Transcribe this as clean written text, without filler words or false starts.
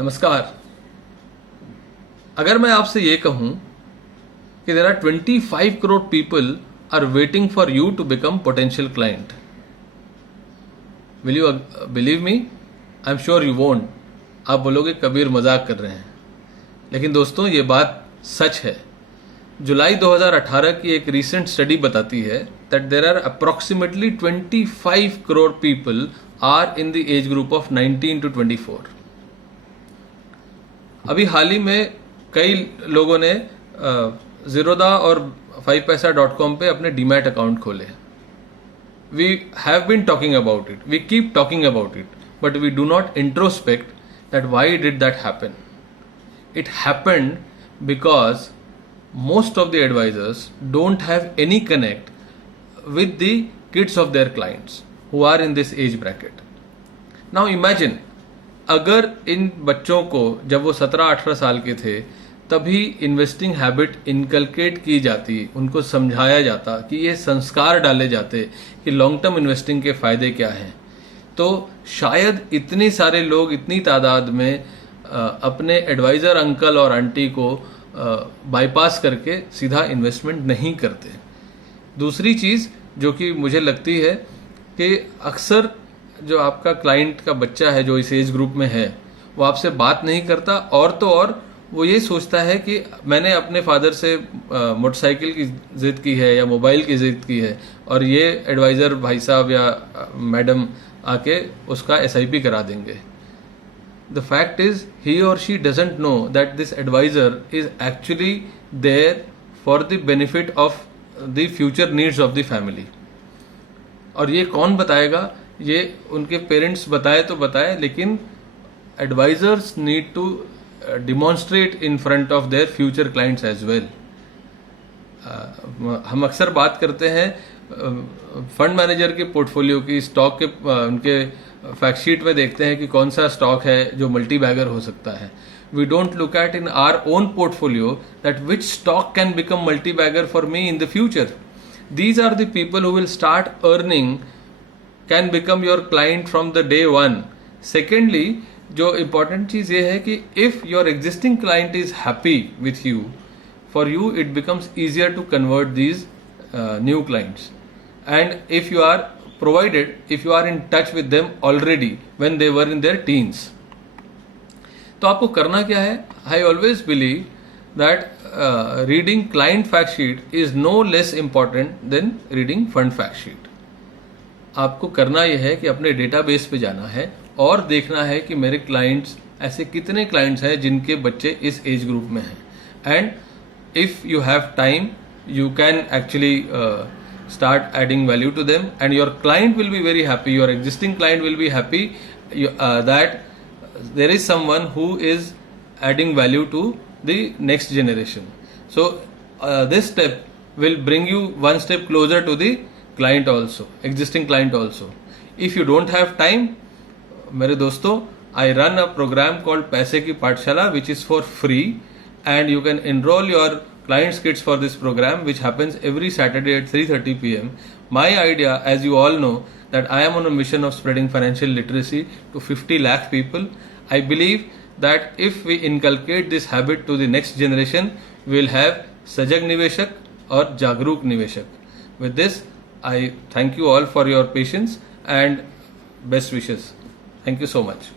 नमस्कार। अगर मैं आपसे ये कहूं कि there are 25 crore people are waiting for you to become potential client, will you believe me? I am sure you won't. आप बोलोगे कबीर मजाक कर रहे हैं, लेकिन दोस्तों ये बात सच है। जुलाई 2018 की एक रीसेंट स्टडी बताती है that there are approximately 25 crore people are in the age group of 19 to 24। अभी हाल ही में कई लोगों ने ज़ीरोदा और 5paisa.com पे अपने डीमैट अकाउंट खोले। We have been talking about it, we keep talking about it, but we do not introspect that why did that happen. It happened because most of the advisors don't have any connect with the kids of their clients who are in this age bracket. Now imagine अगर इन बच्चों को जब वो 17-18 साल के थे तभी investing habit inculcate की जाती, उनको समझाया जाता कि ये संस्कार डाले जाते कि लॉन्ग टर्म इन्वेस्टिंग के फायदे क्या हैं, तो शायद इतने सारे लोग इतनी तादाद में अपने एडवाइजर अंकल और आंटी को बाईपास करके सीधा इन्वेस्टमेंट नहीं करते। दूसरी चीज़ जो कि मुझे लगती है कि अक्सर जो आपका क्लाइंट का बच्चा है जो इस एज ग्रुप में है वो आपसे बात नहीं करता, और तो और वो ये सोचता है कि मैंने अपने फादर से मोटरसाइकिल की ज़िद की है या मोबाइल की ज़िद की है और ये एडवाइज़र भाई साहब या मैडम आके उसका SIP करा देंगे। The fact is, he or she doesn't know that this advisor is actually there for the benefit of the future needs of the family. और ये कौन बताएगा? ये उनके पेरेंट्स बताए तो बताए, लेकिन advisors need to demonstrate in front of their future clients as well. हम अक्सर बात करते हैं फंड मैनेजर के पोर्टफोलियो की, स्टॉक के उनके फैक्ट शीट में देखते हैं कि कौन सा स्टॉक है जो मल्टी बैगर हो सकता है। We don't look at in our own portfolio that which stock can become multi bagger for me in the future. These are the people who will start earning, can become your client from the day one. Secondly, जो important चीज ये है कि if your existing client is happy with you, for you it becomes easier to convert these new clients, and if you are provided, if you are in touch with them already when they were in their teens, तो आपको करना क्या है? I always believe that reading client fact sheet is no less important than reading fund fact sheet. आपको करना यह है कि अपने डेटाबेस पे जाना है और देखना है कि मेरे क्लाइंट्स, ऐसे कितने क्लाइंट्स हैं जिनके बच्चे इस एज ग्रुप में हैं, and if you have time you can actually start adding value to them, and your client will be very happy, your existing client will be happy that there is someone who is adding value to the next generation. So this step will bring you one step closer to the client also, existing client also. If you don't have time, मेरे दोस्तों, I run a program called पैसे की पाठशाला which is for free, and you can enroll your clients kids for this program which happens every Saturday at 3:30 p.m. My idea, as you all know, that I am on a mission of spreading financial literacy to 50 lakh people. I believe that if we inculcate this habit to the next generation, we will have Sajag Niveshak or Jagruk Niveshak. With this, I thank you all for your patience and best wishes. Thank you so much.